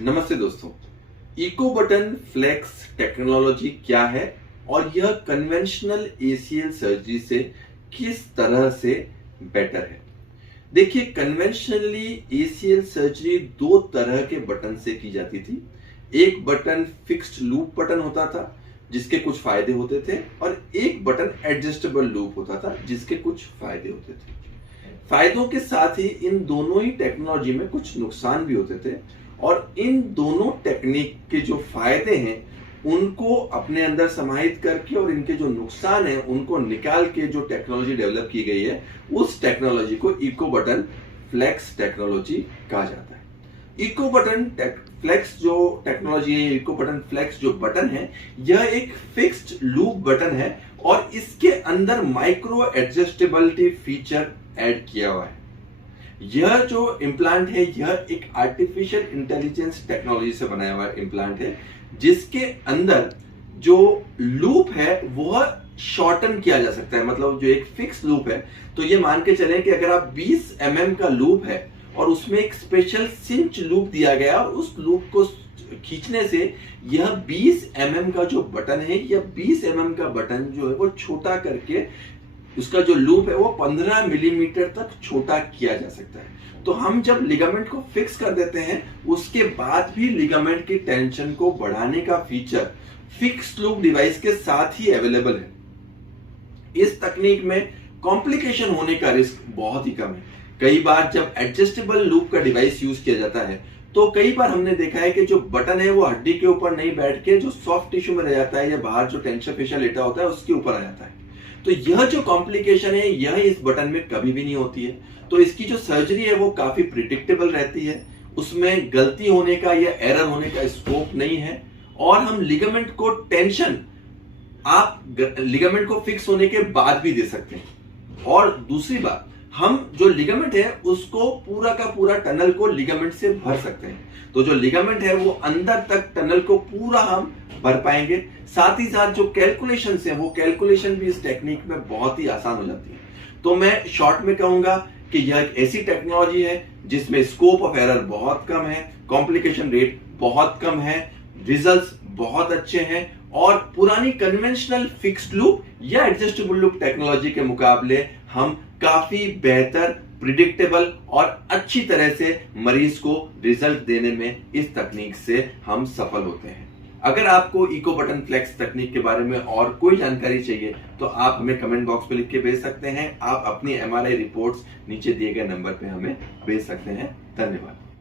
नमस्ते दोस्तों। Eco button flex technology क्या है और यह कन्वेंशनल एसीएल सर्जरी से किस तरह से बेटर है। देखिए, कन्वेंशनली एसीएल सर्जरी दो तरह के बटन से की जाती थी। एक बटन फिक्स्ड लूप बटन होता था जिसके कुछ फायदे होते थे और एक बटन एडजस्टेबल लूप होता था जिसके कुछ फायदे होते थे। फायदों के साथ ही इन दोनों ही टेक्नोलॉजी में कुछ नुकसान भी होते थे और इन दोनों टेक्निक के जो फायदे हैं उनको अपने अंदर समाहित करके और इनके जो नुकसान हैं उनको निकाल के जो टेक्नोलॉजी डेवलप की गई है उस टेक्नोलॉजी को इको बटन फ्लेक्स टेक्नोलॉजी कहा जाता है। इको बटन फ्लेक्स जो टेक्नोलॉजी है, इको बटन फ्लेक्स जो बटन है, यह एक फिक्स्ड लूप बटन है और इसके अंदर माइक्रो एडजस्टेबिलिटी फीचर ऐड किया हुआ है। यह जो इम्प्लांट है यह एक आर्टिफिशियल इंटेलिजेंस टेक्नोलॉजी से बनाया हुआ इम्प्लांट है जिसके अंदर जो लूप है वह शॉर्टन किया जा सकता है। मतलब जो एक फिक्स लूप है, तो ये मान के चलें कि अगर आप 20 mm का लूप है और उसमें एक स्पेशल सिंच लूप दिया गया और उस लूप को खींचने से यह 20 mm का जो बटन है, यह 20 mm का बटन जो है वो छोटा करके उसका जो लूप है वो 15 मिलीमीटर तक छोटा किया जा सकता है। तो हम जब लिगामेंट को फिक्स कर देते हैं उसके बाद भी लिगामेंट की टेंशन को बढ़ाने का फीचर फिक्स लूप डिवाइस के साथ ही अवेलेबल है। इस तकनीक में कॉम्प्लिकेशन होने का रिस्क बहुत ही कम है। कई बार जब एडजस्टेबल लूप का डिवाइस यूज किया जाता है तो कई बार हमने देखा है कि जो बटन है वो हड्डी के ऊपर नहीं बैठ के जो सॉफ्ट टिश्यू में रह जाता है या बाहर जो टेंशन फेशियल लेटा होता है उसके ऊपर आ जाता है। तो यह जो कॉम्प्लिकेशन है यह इस बटन में कभी भी नहीं होती है। तो इसकी जो सर्जरी है वो काफी प्रिडिक्टेबल रहती है, उसमें गलती होने का या एरर होने का स्कोप नहीं है और हम लिगामेंट को टेंशन आप लिगामेंट को फिक्स होने के बाद भी दे सकते हैं। और दूसरी बात, हम जो लिगामेंट है उसको पूरा का पूरा टनल को लिगामेंट से भर सकते हैं। तो जो लिगामेंट है वो अंदर तक टनल को पूरा हम भर पाएंगे। साथ ही साथ जो कैलकुलेशन है वो कैलकुलेशन भी इस टेक्निक में बहुत ही आसान हो जाती है। तो मैं शॉर्ट में कहूंगा कि यह एक ऐसी टेक्नोलॉजी है जिसमें स्कोप ऑफ एरर बहुत कम है, कॉम्प्लिकेशन रेट बहुत कम है, रिजल्ट्स बहुत अच्छे हैं और पुरानी कन्वेंशनल फिक्स्ड लूप या एडजस्टेबल लूप टेक्नोलॉजी के मुकाबले हम काफी बेहतर, प्रिडिक्टेबल और अच्छी तरह से मरीज को रिजल्ट देने में इस तकनीक से हम सफल होते हैं। अगर आपको इको बटन फ्लेक्स तकनीक के बारे में और कोई जानकारी चाहिए तो आप हमें कमेंट बॉक्स में लिख के भेज सकते हैं। आप अपनी MRI रिपोर्ट्स नीचे दिए गए नंबर पे हमें भेज सकते हैं। धन्यवाद।